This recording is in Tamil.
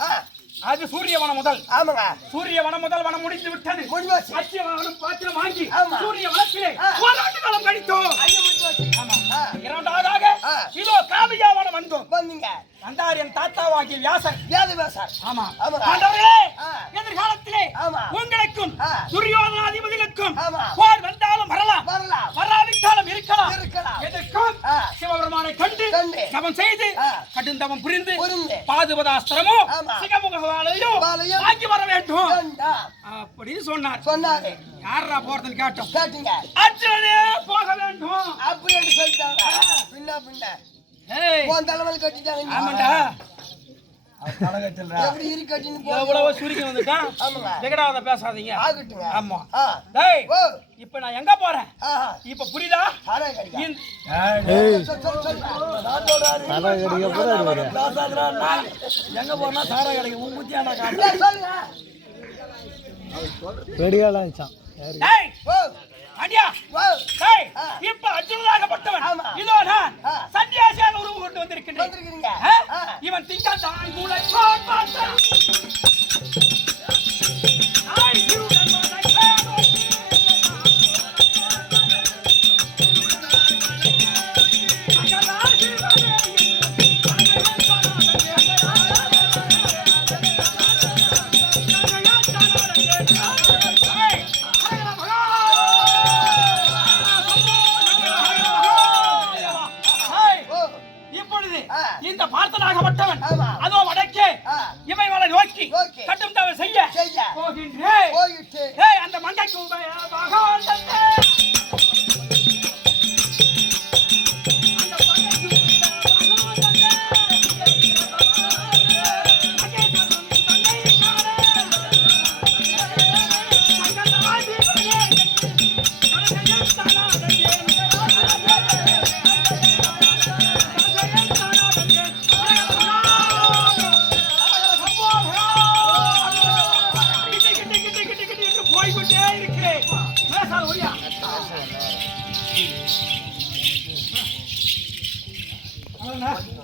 ஆ, அது சூரிய வனம் முதல் ஆமாங்க சூரிய வனம் முதல் வனம் முடிந்து விட்டது முடிவாச்சு அச்சிய வனம் பாத்திரம் வாங்கி. சூரிய வனத்திலே. போராட்ட காலம் கழித்தோம் இரண்டாவதாக. இதோ காமியா வனம் வந்தோம் வந்தீங்க வந்தார் என் தாத்தாவாகிய வியாசர் வியாதி பேசார் ஆமா. ஆண்டவர்களே. எதிர்காலத்திலே. உங்களுக்கும். துரியோதனாதிபதிகளுக்கும். போர் வந்தாலும் வரலாம் வரலாம் வராவிட்டாலும் இருக்கலாம் இருக்கலாம். எதற்கும். சிவபெருமானை கண்டு. தவம் செய்து ஆ. கடும் தவம் புரிந்து. சிகமுகவாலையும் வாளையும் வாங்கி வர வேண்டும். அப்படின்னு சொன்னார். சொன்னாரு. யாரா போறதுன்னு கேட்டோம். கேட்டீங்க. அர்ஜுனனே போக வேண்டும். அப்படின்னு சொல்லிட்டாங்க. பின்ன பின்ன. ஏய், உன் தலைமையில் கட்டிட்டாங்க ஆமாண்டா. எவ்வளவு சுருக்கி வந்துட்டான் ஆமாங்க. விகடாத பேசாதீங்க. ஆகட்டுங்க. ஆமா. டேய். ஓ. இப்ப நான் எங்க போறேன்? ஆஹா இப்ப புரியுதா? கடிக்கா எங்க போனா சாரா கிடைக்கும் உன் புத்தியானா டேய் ஆ. இப்ப அர்ஜுனனாகப்பட்டவன் ஆமா. இதோ நான். சன்னியாசியான உருவம் கொண்டு? ஆ. இவன் திங்க தாய் மூளை இந்த பார்த்தனாகப்பட்டவன். அதோ வடக்கே நோக்கி நோக்கி. கட்டும் தவறு போய்கொண்டே இருக்கிறேன் பேசாத அவ்வளவுதான்.